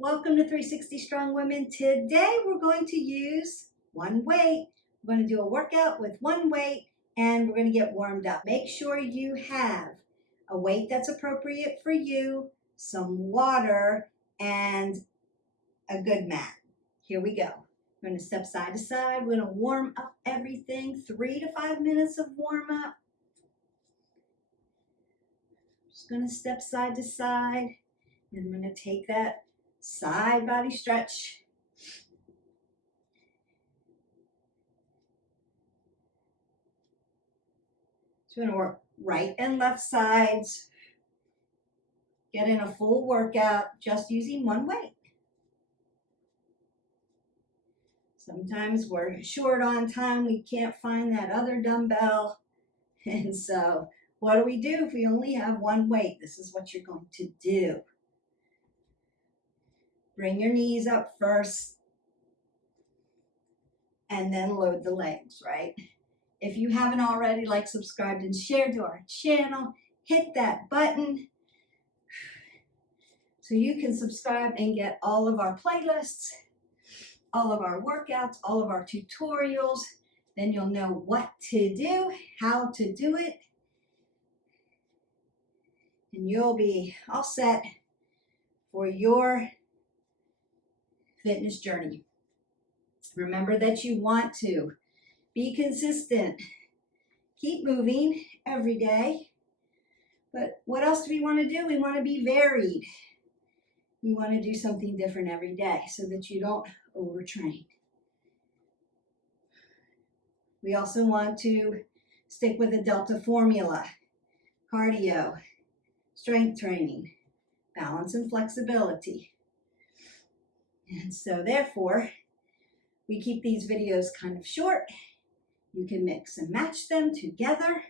Welcome to 360 Strong Women. Today we're going to use one weight. We're going to do a workout with one weight and we're going to get warmed up. Make sure you have a weight that's appropriate for you, some water, and a good mat. Here we go. We're going to step side to side. We're going to warm up everything. 3 to 5 minutes of warm up. Just going to step side to side. And I'm going to take that side body stretch. So we're going to work right and left sides. Get in a full workout just using one weight. Sometimes we're short on time. We can't find that other dumbbell. And so what do we do if we only have one weight? This is what you're going to do. Bring your knees up first and then load the legs, right? If you haven't already, like, subscribed, and shared to our channel, hit that button so you can subscribe and get all of our playlists, all of our workouts, all of our tutorials. Then you'll know what to do, how to do it, and you'll be all set for your fitness journey. Remember that you want to be consistent, keep moving every day. But what else do we want to do? We want to be varied. You want to do something different every day so that you don't overtrain. We also want to stick with the Delta formula: cardio, strength training, balance and flexibility. And so therefore, we keep these videos kind of short. You can mix and match them together.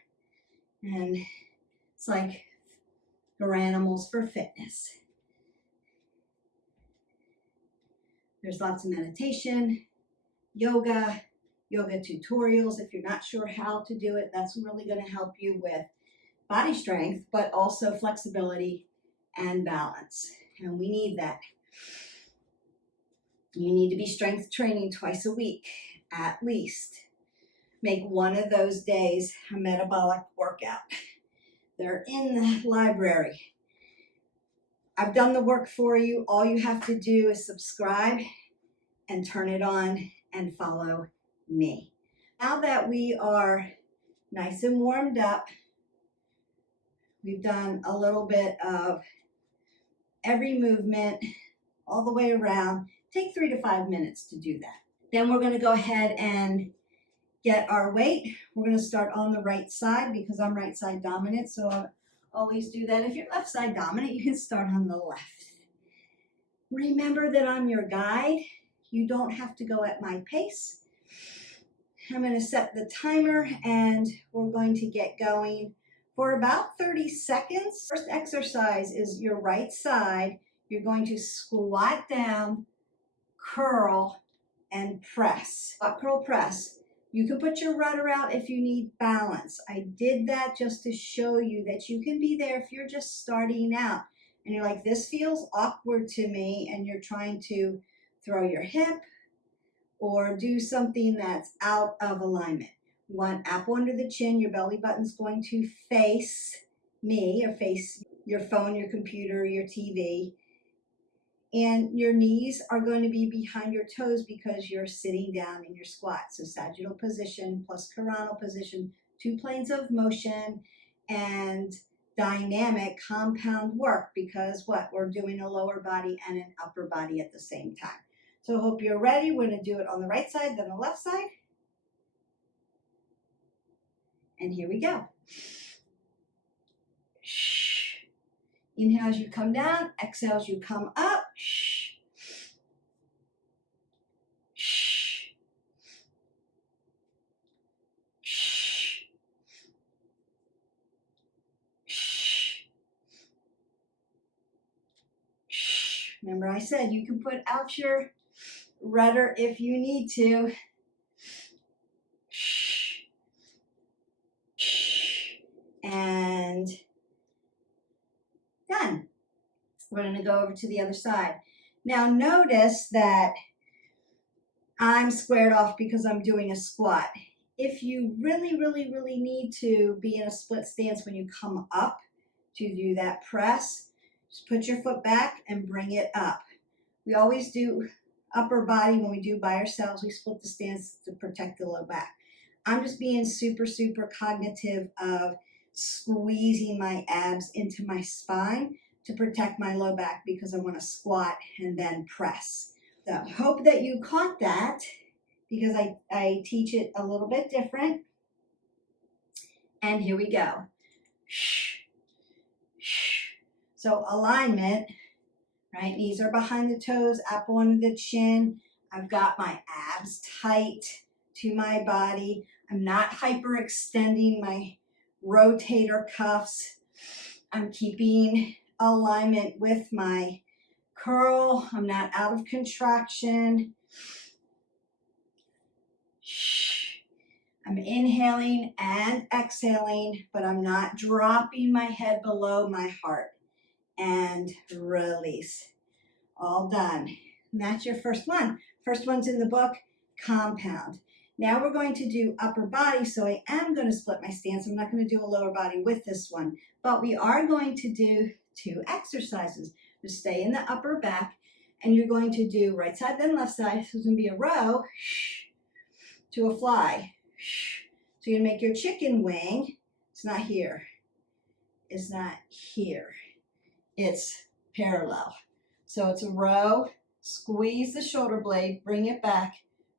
And it's like Garanimals for fitness. There's lots of meditation, yoga tutorials. If you're not sure how to do it, that's really going to help you with body strength, but also flexibility and balance. And we need that. You need to be strength training twice a week, at least. Make one of those days a metabolic workout. They're in the library. I've done the work for you. All you have to do is subscribe and turn it on and follow me. Now that we are nice and warmed up, we've done a little bit of every movement all the way around. Take 3 to 5 minutes to do that. Then we're going to go ahead and get our weight. We're going to start on the right side because I'm right side dominant, so I always do that. If you're left side dominant, you can start on the left. Remember that I'm your guide. You don't have to go at my pace. I'm going to set the timer and we're going to get going for about 30 seconds. First exercise is your right side. You're going to squat down, curl, and press. Squat, curl, press. You can put your rudder out if you need balance. I did that just to show you that you can be there if you're just starting out and you're like, this feels awkward to me, and you're trying to throw your hip or do something that's out of alignment. You want apple under the chin. Your belly button's going to face me or face your phone, your computer, your TV. And your knees are going to be behind your toes because you're sitting down in your squat. So sagittal position plus coronal position, 2 planes of motion, and dynamic compound work because what? We're doing a lower body and an upper body at the same time. So I hope you're ready. We're going to do it on the right side, then the left side. And here we go. Inhale as you come down, exhale as you come up. Remember I said you can put out your rudder if you need to. And done. We're going to go over to the other side. Now notice that I'm squared off because I'm doing a squat. If you really need to be in a split stance when you come up to do that press, just put your foot back and bring it up. We always do upper body when we do by ourselves. We split the stance to protect the low back. I'm just being super cognitive of squeezing my abs into my spine to protect my low back because I want to squat and then press. So hope that you caught that because I teach it a little bit different. And here we go. So alignment, right? Knees are behind the toes, apple under the chin. I've got my abs tight to my body. I'm not hyperextending my rotator cuffs. I'm keeping alignment with my curl. I'm not out of contraction. I'm inhaling and exhaling, but I'm not dropping my head below my heart. And release. All done. And that's your first one. First one's in the book, compound. Now we're going to do upper body, so I am going to split my stance. I'm not going to do a lower body with this one, but we are going to do 2 exercises. Just stay in the upper back, and you're going to do right side, then left side. So it's going to be a row to a fly. So you're going to make your chicken wing. It's not here. It's not here. It's parallel. So it's a row, squeeze the shoulder blade, bring it back,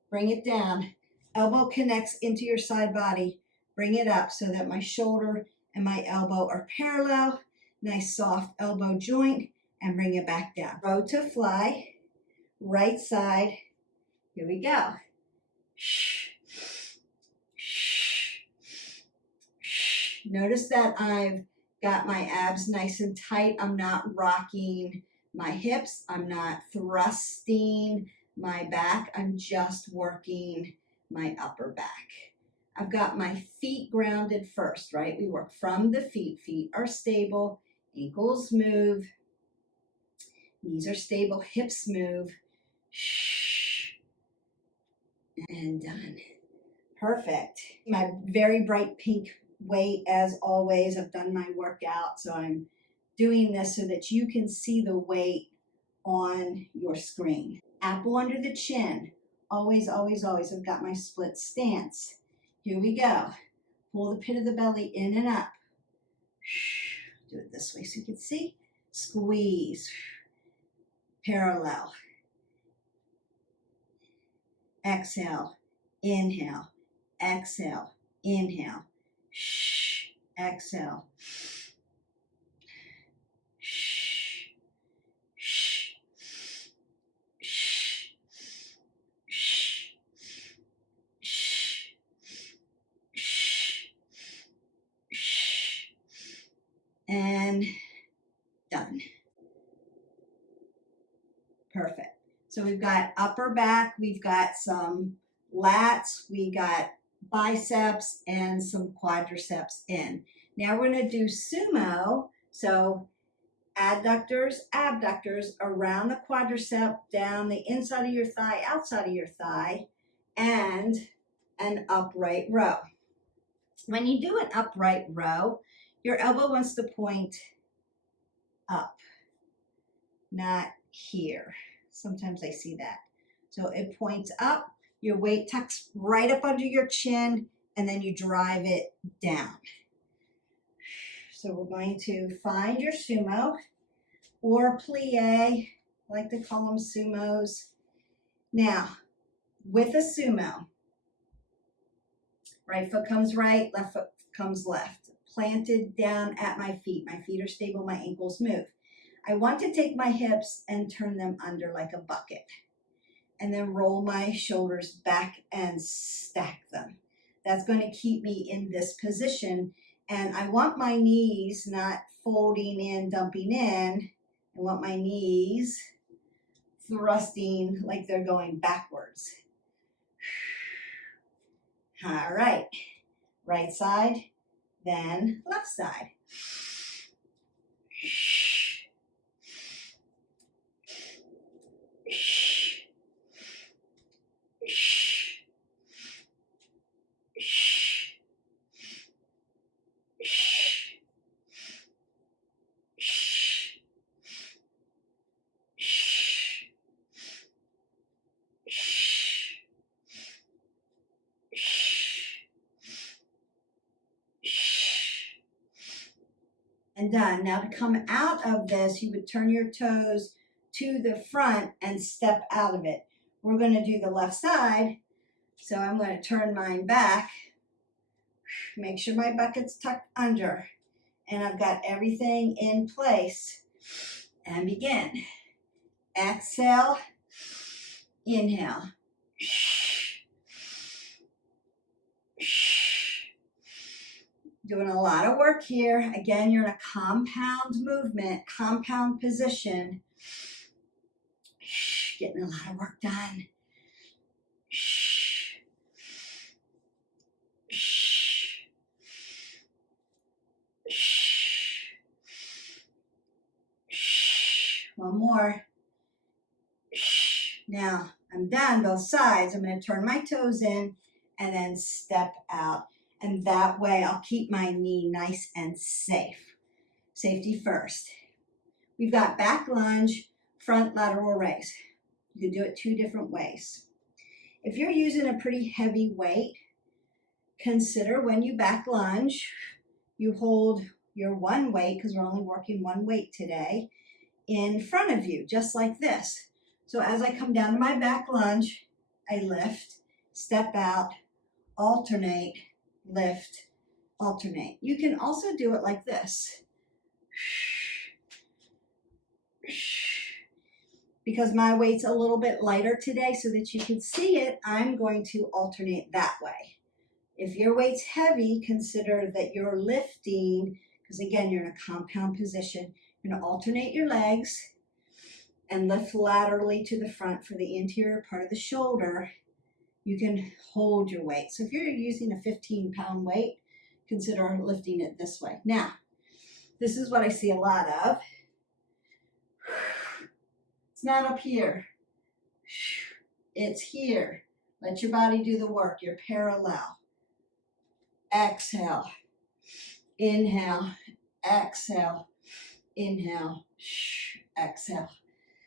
bring it down. Elbow connects into your side body. Bring it up so that my shoulder and my elbow are parallel. Nice soft elbow joint, and bring it back down. Row to fly, right side. Here we go. Notice that I've got my abs nice and tight. I'm not rocking my hips. I'm not thrusting my back. I'm just working my upper back. I've got my feet grounded first, right? We work from the feet. Feet are stable, ankles move, knees are stable, hips move. And done. Perfect. My very bright pink weight as always. I've done my workout, so I'm doing this so that you can see the weight on your screen. Apple under the chin. Always. I've got my split stance. Here we go. Pull the pit of the belly in and up. Do it this way so you can see. Squeeze. Parallel. Exhale. Inhale. Exhale. Inhale. Exhale. And done. Perfect. So we've got upper back, we've got some lats, we got biceps and some quadriceps in. Now we're going to do sumo. So adductors, abductors around the quadricep, down the inside of your thigh, outside of your thigh, and an upright row. When you do an upright row, your elbow wants to point up, not here. Sometimes I see that. So it points up, your weight tucks right up under your chin, and then you drive it down. So we're going to find your sumo or plie. I like to call them sumos. Now, with a sumo, right foot comes right, left foot comes left. Planted down at my feet. My feet are stable, my ankles move. I want to take my hips and turn them under like a bucket. And then roll my shoulders back and stack them. That's going to keep me in this position. And I want my knees not folding in, dumping in. I want my knees thrusting like they're going backwards. All right. Right side, then left side. and done. Now to come out of this, you would turn your toes to the front and step out of it. We're going to do the left side, so I'm going to turn mine back, make sure my bucket's tucked under, and I've got everything in place, and begin. Exhale, inhale. Doing a lot of work here. Again, you're in a compound movement, compound position. Getting a lot of work done. One more. Now, I'm done both sides. I'm going to turn my toes in and then step out. And that way I'll keep my knee nice and safe. Safety first. We've got back lunge, front lateral raise. You can do it two different ways. If you're using a pretty heavy weight, consider when you back lunge, you hold your one weight, because we're only working one weight today, in front of you, just like this. So as I come down to my back lunge, I lift, step out, alternate, lift, alternate. You can also do it like this. Because my weight's a little bit lighter today, so that you can see it, I'm going to alternate that way. If your weight's heavy, consider that you're lifting, because again, you're in a compound position. You're going to alternate your legs and lift laterally to the front for the interior part of the shoulder. You can hold your weight. So if you're using a 15-pound weight, consider lifting it this way. Now, this is what I see a lot of. It's not up here. It's here. Let your body do the work. You're parallel. Exhale. Inhale. Exhale. Inhale. Exhale.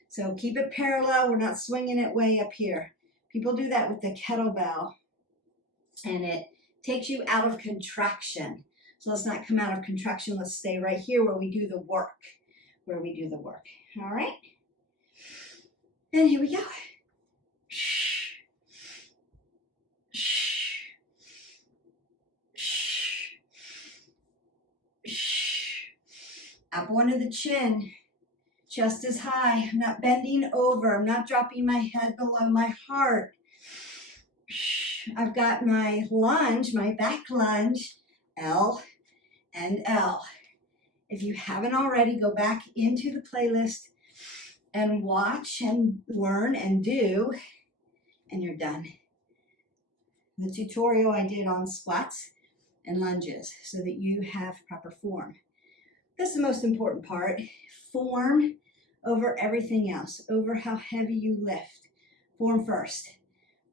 So keep it parallel. We're not swinging it way up here. People do that with the kettlebell, and it takes you out of contraction. So let's not come out of contraction. Let's stay right here where we do the work. All right? And here we go. Up one to the chin. Chest is high. I'm not bending over. I'm not dropping my head below my heart. I've got my lunge, my back lunge, L and L. If you haven't already, go back into the playlist and watch and learn and do, and you're done. The tutorial I did on squats and lunges so that you have proper form. That's the most important part. Form over everything else, over how heavy you lift. Form first,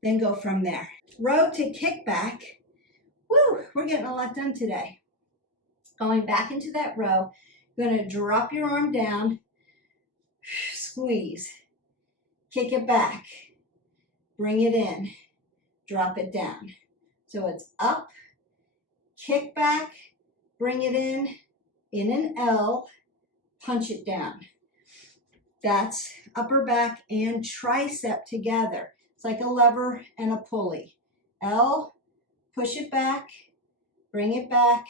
then go from there. Row to kickback. Woo, we're getting a lot done today. Going back into that row, you're going to drop your arm down, squeeze, kick it back, bring it in, drop it down. So it's up, kick back, bring it in an L, punch it down. That's upper back and tricep together. It's like a lever and a pulley. L, push it back, bring it back,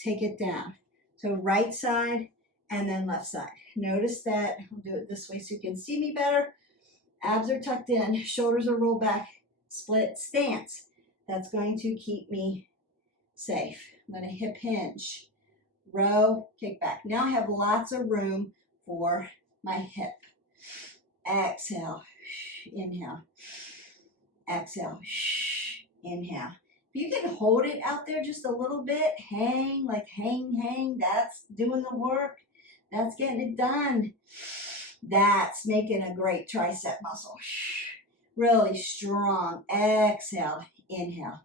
take it down. So right side and then left side. Notice that, I'll do it this way so you can see me better. Abs are tucked in, shoulders are rolled back, split stance. That's going to keep me safe. I'm going to hip hinge, row, kick back. Now I have lots of room for my hip. Exhale, inhale. Exhale, inhale. If you can hold it out there just a little bit, hang, like hang, that's doing the work. That's getting it done. That's making a great tricep muscle. Really strong. Exhale, inhale.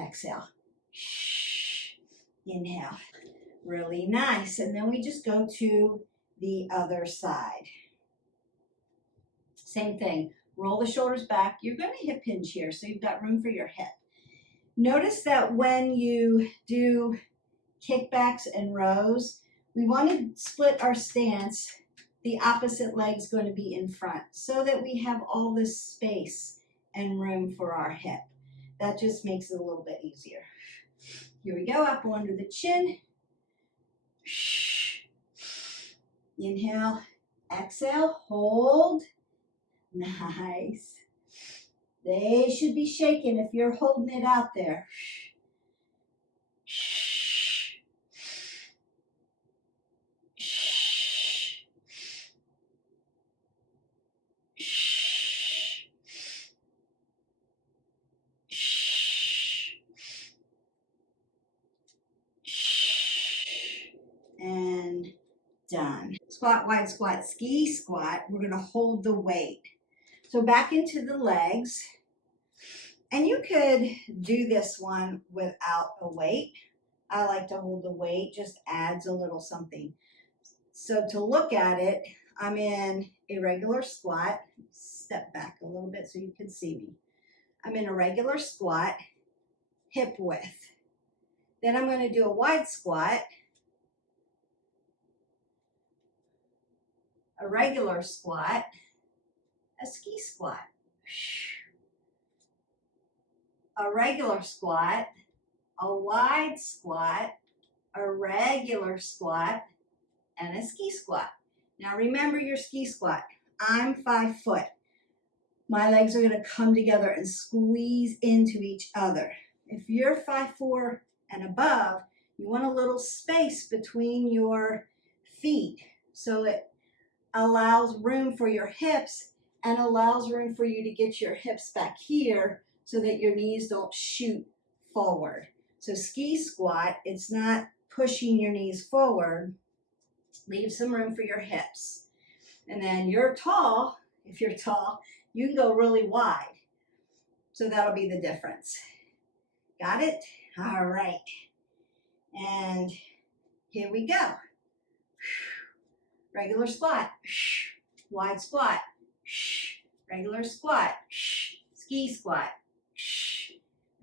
Exhale, inhale. Really nice. And then we just go to the other side. Same thing. Roll the shoulders back. You're going to hip hinge here, so you've got room for your hip. Notice that when you do kickbacks and rows, We want to split our stance. The opposite leg's going to be in front so that we have all this space and room for our hip. That just makes it a little bit easier. Here we go, up under the chin. Inhale, exhale, hold. Nice. They should be shaking if you're holding it out there. And done. Squat, wide squat, ski squat. We're going to hold the weight. So back into the legs. And you could do this one without a weight. I like to hold the weight, just adds a little something. So to look at it, I'm in irregular squat. Step back a little bit so you can see me. I'm in a regular squat, hip width. Then I'm going to do a wide squat, a regular squat, a ski squat, a regular squat, a wide squat, a regular squat, and a ski squat. Now remember your ski squat. I'm 5 foot. My legs are going to come together and squeeze into each other. If you're 5'4" and above, you want a little space between your feet so it allows room for your hips and allows room for you to get your hips back here so that your knees don't shoot forward. So ski squat, it's not pushing your knees forward. Leave some room for your hips. And then you're tall. If you're tall, you can go really wide. So that'll be the difference. Got it? All right. And here we go. Regular squat, wide squat, regular squat, ski squat,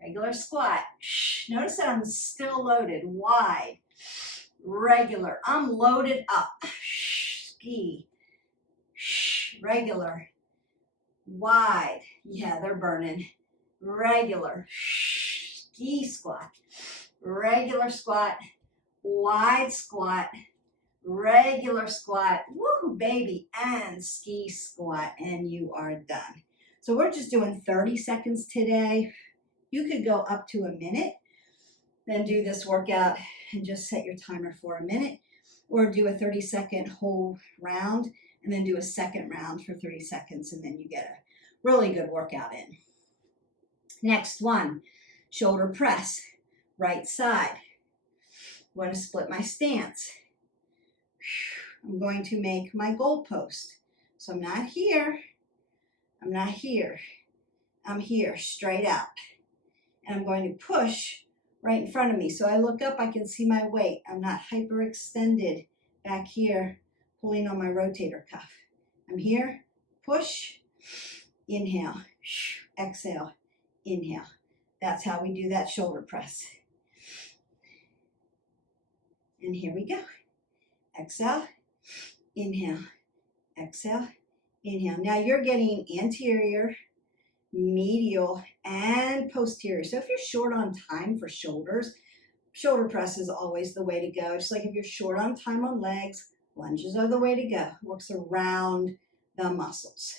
regular squat. Notice that I'm still loaded, wide, regular. I'm loaded up. Ski, regular, wide. Yeah, they're burning. Regular, ski squat, regular squat, wide squat, regular squat, woohoo baby, and ski squat, and you are done. So we're just doing 30 seconds today. You could go up to a minute, then do this workout and just set your timer for a minute, or do a 30-second whole round and then do a second round for 30 seconds, and then you get a really good workout in. Next one, shoulder press, right side. I'm going to split my stance. I'm going to make my goal post. So I'm not here. I'm not here. I'm here, straight up. And I'm going to push right in front of me. So I look up, I can see my weight. I'm not hyperextended back here, pulling on my rotator cuff. I'm here, push, inhale, exhale, inhale. That's how we do that shoulder press. And here we go. Exhale, inhale, exhale, inhale. Now you're getting anterior, medial, and posterior. So if you're short on time for shoulders, shoulder press is always the way to go. Just like if you're short on time on legs, lunges are the way to go. Works around the muscles.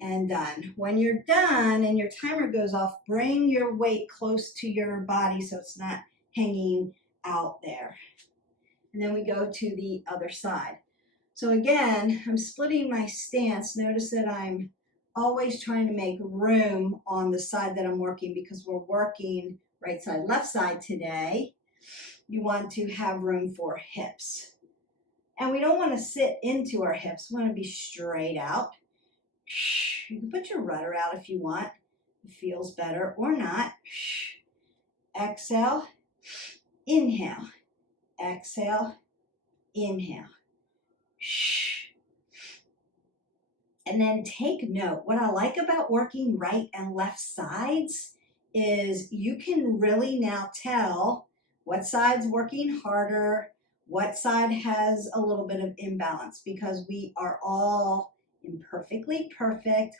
And done. When you're done and your timer goes off, bring your weight close to your body so it's not hanging out there. And then we go to the other side. So again, I'm splitting my stance. Notice that I'm always trying to make room on the side that I'm working because we're working right side, left side today. You want to have room for hips. And we don't want to sit into our hips. We want to be straight out. You can put your rudder out if you want. It feels better or not. Exhale, inhale, exhale, inhale. And then take note. What I like about working right and left sides is you can really now tell what side's working harder, what side has a little bit of imbalance, because we are all imperfectly perfect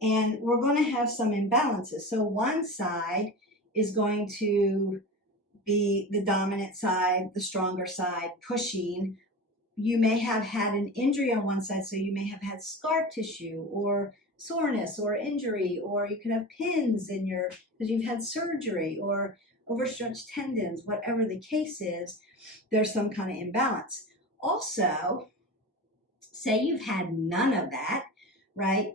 and we're going to have some imbalances. So one side is going to be the dominant side, the stronger side, pushing. You may have had an injury on one side, so you may have had scar tissue or soreness or injury, or you could have pins in your, because you've had surgery, or overstretched tendons, whatever the case is, there's some kind of imbalance. Also, say you've had none of that, right?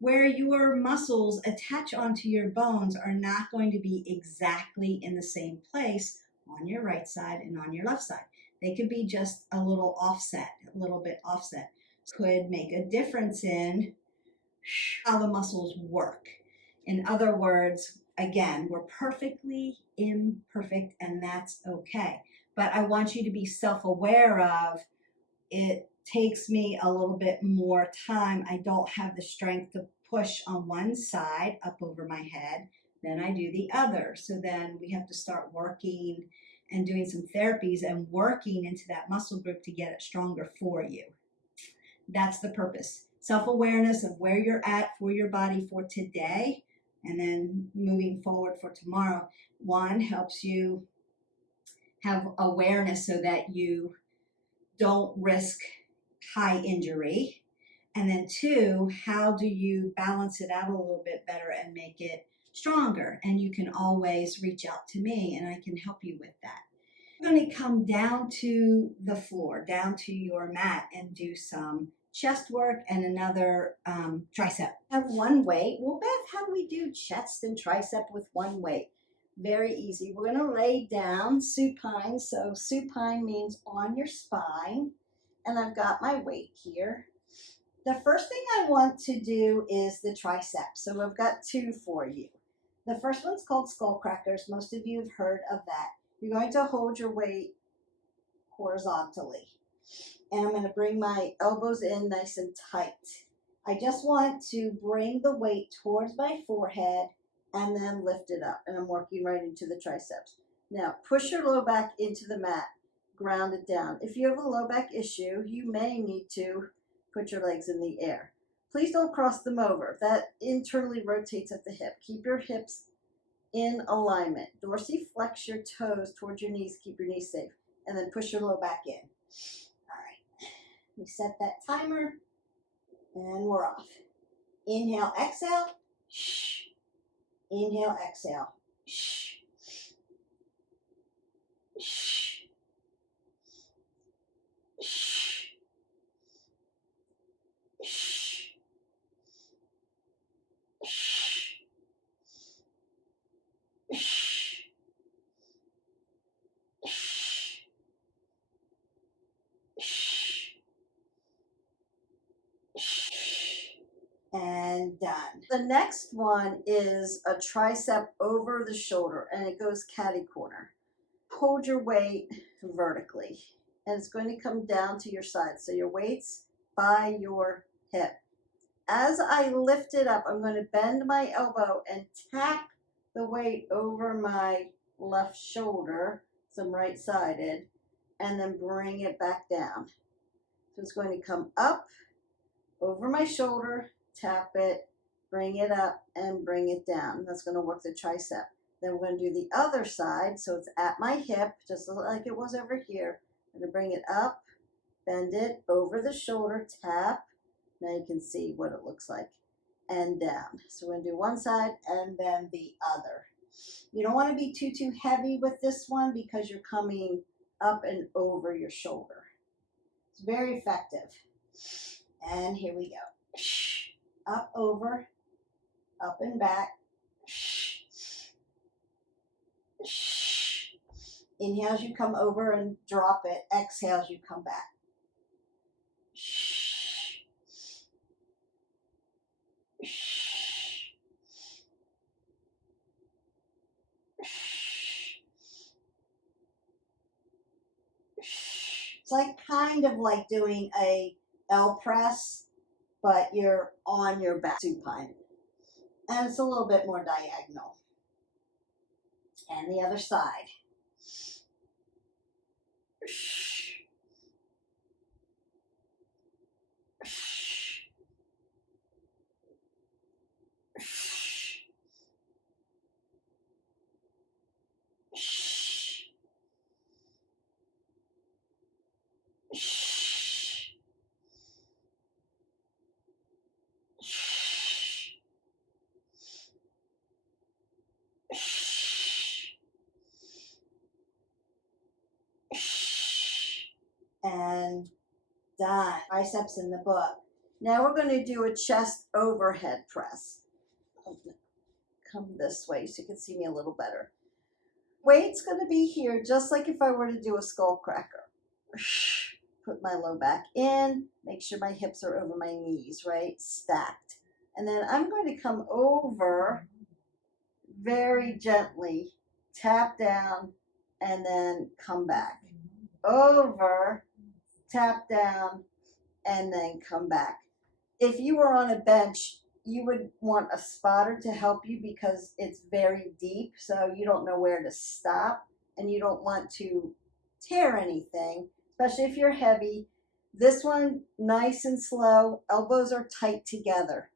Where your muscles attach onto your bones are not going to be exactly in the same place on your right side and on your left side. They could be just a little offset, a little bit offset. Could make a difference in how the muscles work. In other words, again, we're perfectly imperfect and that's okay. But I want you to be self-aware of it takes me a little bit more time. I don't have the strength to push on one side up over my head than I do the other. So then we have to start working and doing some therapies and working into that muscle group to get it stronger for you. That's the purpose. Self-awareness of where you're at for your body for today, and then moving forward for tomorrow. One, helps you have awareness so that you don't risk high injury. And then two, how do you balance it out a little bit better and make it stronger? And you can always reach out to me and I can help you with that. I'm going to come down to the floor, down to your mat, and do some chest work and another tricep. Have one weight. Well, Beth, how do we do chest and tricep with one weight? Very easy. We're going to lay down supine. So supine means on your spine. And I've got my weight here. The first thing I want to do is the triceps. So I've got two for you. The first one's called skull crackers. Most of you have heard of that. You're going to hold your weight horizontally. And I'm going to bring my elbows in nice and tight. I just want to bring the weight towards my forehead and then lift it up. And I'm working right into the triceps. Now, push your low back into the mat. Ground it down. If you have a low back issue, you may need to put your legs in the air. Please don't cross them over. That internally rotates at the hip. Keep your hips in alignment. Dorsiflex your toes towards your knees. Keep your knees safe. And then push your low back in. All right. We set that timer and we're off. Inhale, exhale. Shh. Inhale, exhale. Shh. Shh. And done. The next one is a tricep over the shoulder, and it goes catty corner. Hold your weight vertically, and it's going to come down to your side. So your weight's by your hip. As I lift it up, I'm going to bend my elbow and tap the weight over my left shoulder, so I'm right-sided, and then bring it back down. So it's going to come up over my shoulder, tap it, bring it up, and bring it down. That's going to work the tricep. Then we're going to do the other side, so it's at my hip, just like it was over here. I'm going to bring it up, bend it over the shoulder, tap. Now you can see what it looks like, and down. So we're going to do one side and then the other. You don't want to be too heavy with this one because you're coming up and over your shoulder. It's very effective. And here we go. Up, over, up and back. Inhale as you come over and drop it. Exhale as you come back. It's like kind of like doing a L press, but you're on your back supine. And it's a little bit more diagonal. And the other side. And done. Biceps in the book. Now we're going to do a chest overhead press. Come this way so you can see me a little better. Weight's going to be here, just like if I were to do a skull cracker. Put my low back in, make sure my hips are over my knees, right? Stacked. And then I'm going to come over very gently, tap down, and then come back. Over, tap down, and then come back. If you were on a bench, you would want a spotter to help you because it's very deep, so you don't know where to stop, and you don't want to tear anything, especially if you're heavy. This one, nice and slow. Elbows are tight together.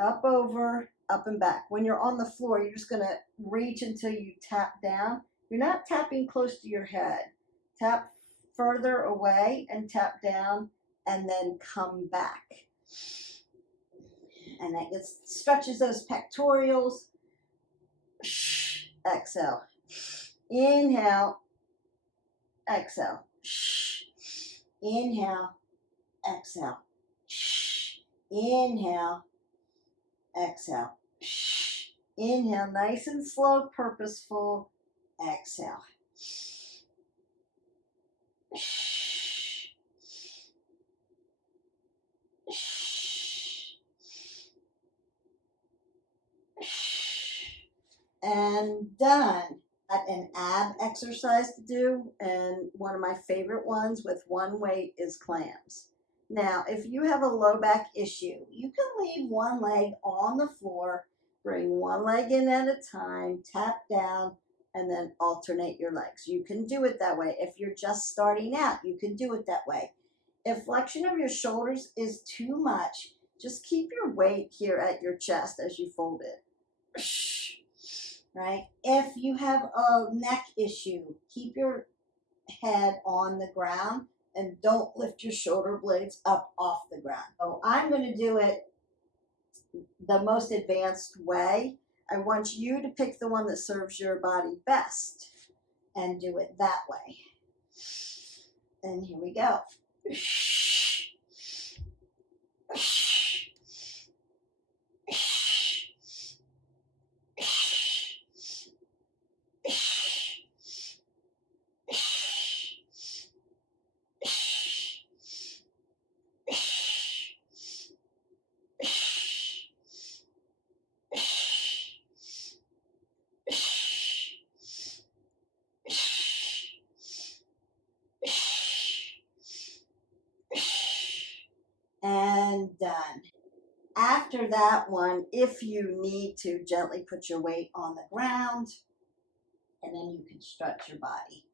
Up, over, up and back. When you're on the floor, you're just going to reach until you tap down. You're not tapping close to your head. Tap further away and tap down, and then come back. And that stretches those pectorals. Exhale. Inhale. Exhale. Inhale. Exhale. Inhale. Exhale. Inhale, nice and slow, purposeful. Exhale. And done. An ab exercise to do, and one of my favorite ones with one weight is clams. Now, if you have a low back issue, you can leave one leg on the floor, bring one leg in at a time, tap down, and then alternate your legs. You can do it that way. If you're just starting out, you can do it that way. If flexion of your shoulders is too much, just keep your weight here at your chest as you fold it. Right? If you have a neck issue, keep your head on the ground and don't lift your shoulder blades up off the ground. So I'm going to do it the most advanced way. I want you to pick the one that serves your body best and do it that way. And here we go. And done. After that one, if you need to, gently put your weight on the ground, and then you can stretch your body.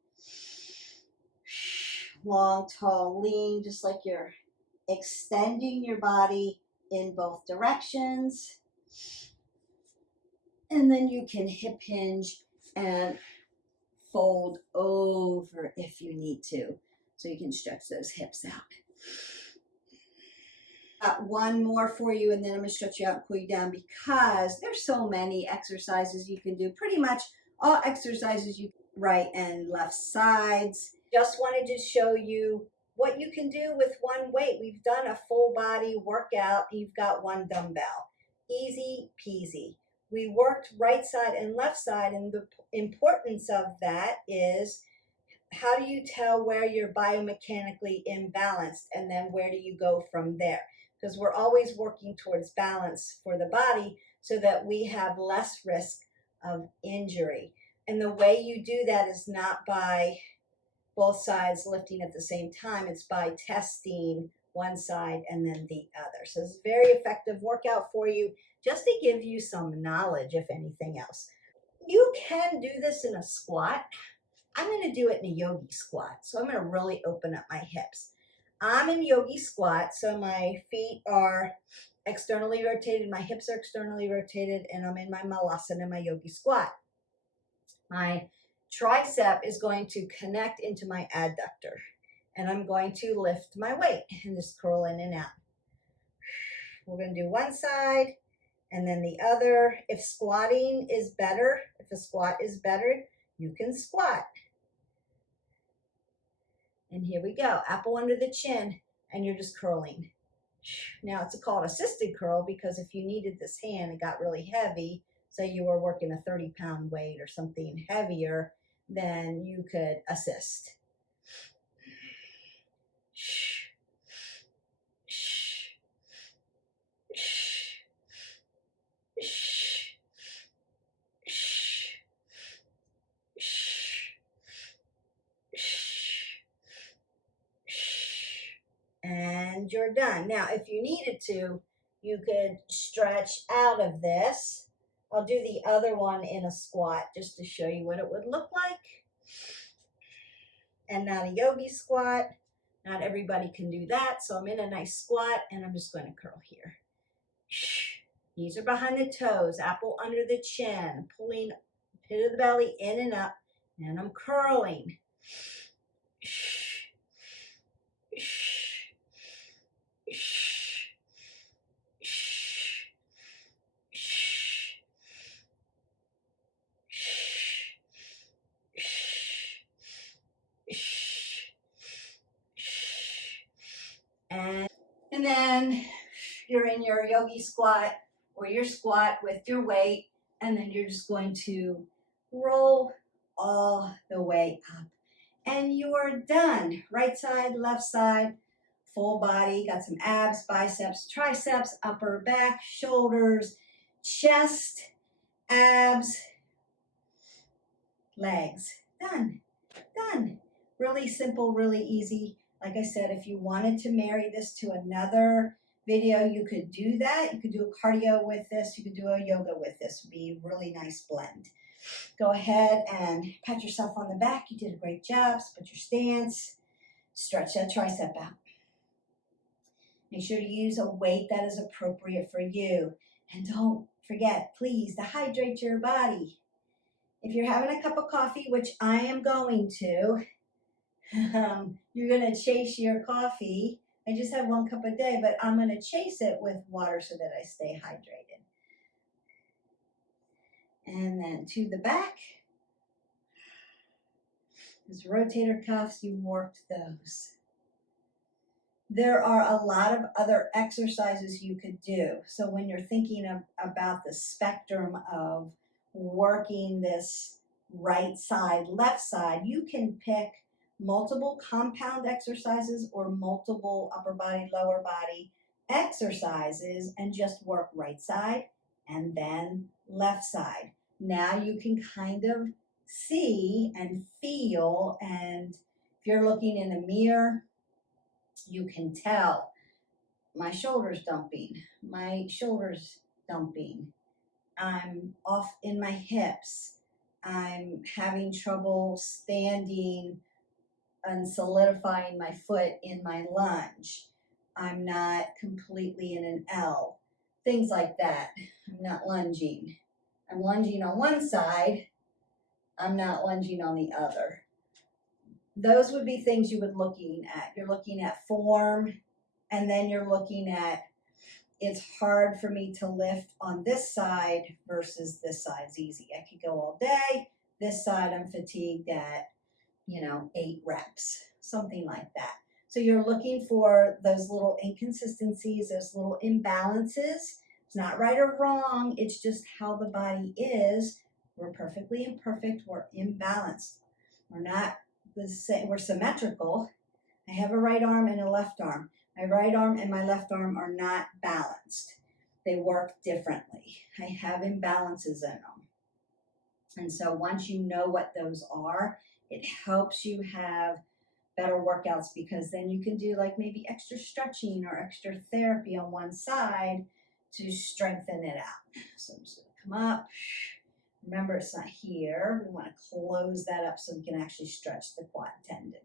Long, tall, lean, just like you're extending your body in both directions. And then you can hip hinge and fold over if you need to, so you can stretch those hips out. One more for you, and then I'm going to stretch you out and cool you down, because there's so many exercises you can do. Pretty much all exercises, you right and left sides. Just wanted to show you what you can do with one weight. We've done a full body workout. You've got one dumbbell. Easy peasy. We worked right side and left side, and the importance of that is, how do you tell where you're biomechanically imbalanced, and then where do you go from there? Because we're always working towards balance for the body so that we have less risk of injury. And the way you do that is not by both sides lifting at the same time. It's by testing one side and then the other. So it's a very effective workout for you, just to give you some knowledge, if anything else. You can do this in a squat. I'm going to do it in a yogi squat. So I'm going to really open up my hips. I'm in yogi squat, so my feet are externally rotated, my hips are externally rotated, and I'm in my malasana, my yogi squat. My tricep is going to connect into my adductor, and I'm going to lift my weight and just curl in and out. We're going to do one side and then the other. If squatting is better, if a squat is better, you can squat. And here we go, apple under the chin, and you're just curling. Now it's called assisted curl because if you needed this hand, it got really heavy, say you were working a 30-pound weight or something heavier, then you could assist. And you're done. Now, if you needed to, you could stretch out of this. I'll do the other one in a squat just to show you what it would look like. And not a yogi squat. Not everybody can do that. So I'm in a nice squat and I'm just going to curl here. Knees are behind the toes, apple under the chin, pulling pit of the belly in and up, and I'm curling. And then you're in your yogi squat or your squat with your weight, and then you're just going to roll all the way up. And you're done. Right side, left side, full body. Got some abs, biceps, triceps, upper back, shoulders, chest, abs, legs. Done. Done. Really simple, really easy. Like I said, if you wanted to marry this to another video, you could do that. You could do a cardio with this. You could do a yoga with this. It would be a really nice blend. Go ahead and pat yourself on the back. You did a great job. Split your stance. Stretch that tricep out. Make sure to use a weight that is appropriate for you. And don't forget, please, to hydrate your body. If you're having a cup of coffee, which I am going to, you're going to chase your coffee. I just have 1 cup a day, but I'm going to chase it with water so that I stay hydrated. And then to the back. Those rotator cuffs, you worked those. There are a lot of other exercises you could do. So when you're thinking about the spectrum of working this right side, left side, you can pick multiple compound exercises or multiple upper body, lower body exercises and just work right side and then left side. Now you can kind of see and feel, and if you're looking in a mirror, you can tell my shoulders dumping, I'm off in my hips, I'm having trouble standing and solidifying my foot in my lunge, I'm not completely in an L, things like that. I'm not lunging. I'm lunging on one side, I'm not lunging on the other. Those would be things you would looking at. You're looking at form, and then you're looking at, it's hard for me to lift on this side versus this side's easy. I could go all day. This side I'm fatigued at, 8 reps, something like that. So you're looking for those little inconsistencies, those little imbalances. It's not right or wrong. It's just how the body is. We're perfectly imperfect. We're imbalanced. We're not the same. We're symmetrical. I have a right arm and a left arm. My right arm and my left arm are not balanced. They work differently. I have imbalances in them. And so once you know what those are, it helps you have better workouts, because then you can do like maybe extra stretching or extra therapy on one side to strengthen it out. So I'm just going to come up. Remember, it's not here. We want to close that up so we can actually stretch the quad tendon.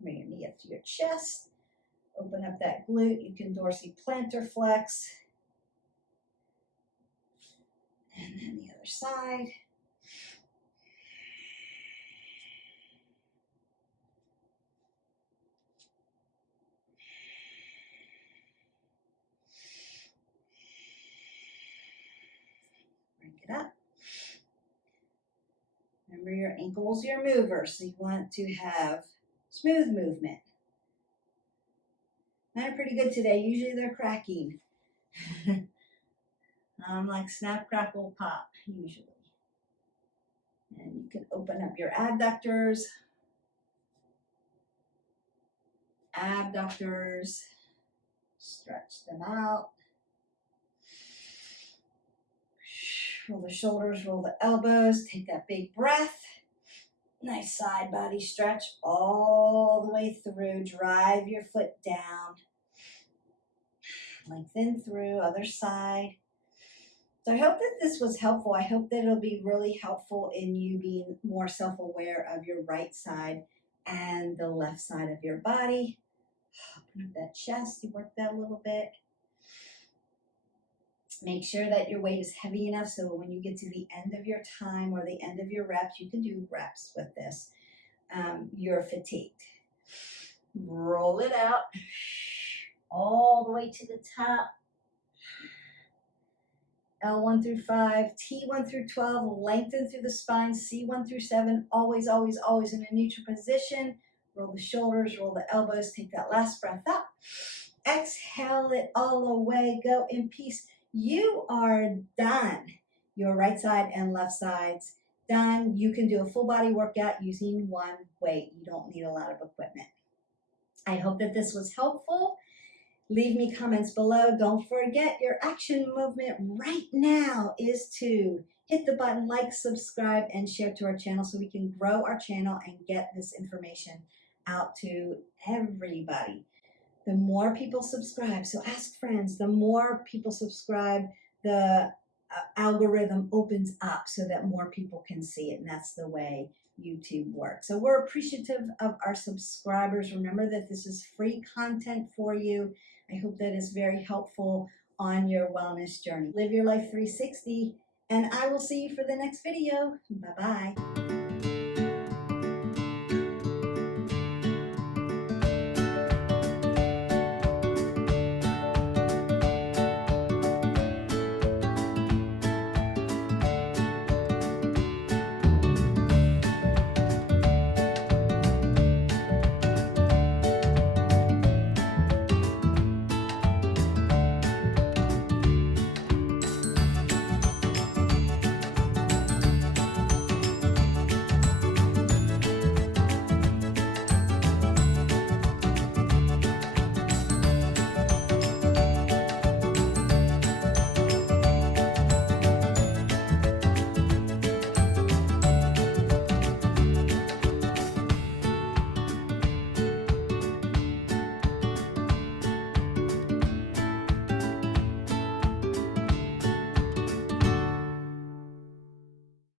Bring your knee up to your chest. Open up that glute. You can dorsiplantar flex. And then the other side. Bring it up. Remember, your ankle's your mover, so you want to have smooth movement. Mine are pretty good today. Usually they're cracking. Like snap, crackle, pop, usually. And you can open up your adductors. Abductors. Stretch them out. Roll the shoulders, roll the elbows. Take that big breath. Nice side body stretch all the way through. Drive your foot down. Lengthen through, other side. So I hope that this was helpful. I hope that it'll be really helpful in you being more self-aware of your right side and the left side of your body. Open up that chest, you work that a little bit. Make sure that your weight is heavy enough so when you get to the end of your time or the end of your reps, you can do reps with this, you're fatigued. Roll it out all the way to the top. L1 through 5, T1 through 12, lengthen through the spine, C1 through 7, always, always, always in a neutral position. Roll the shoulders, roll the elbows, take that last breath up. Exhale it all away, go in peace. You are done. Your right side and left sides done. You can do a full body workout using one weight. You don't need a lot of equipment. I hope that this was helpful. Leave me comments below. Don't forget, your action movement right now is to hit the button, like, subscribe, and share to our channel so we can grow our channel and get this information out to everybody. The more people subscribe, so ask friends, the more people subscribe, the algorithm opens up so that more people can see it, and that's the way YouTube works. So we're appreciative of our subscribers. Remember that this is free content for you. I hope that is very helpful on your wellness journey. Live your life 360, and I will see you for the next video. Bye-bye.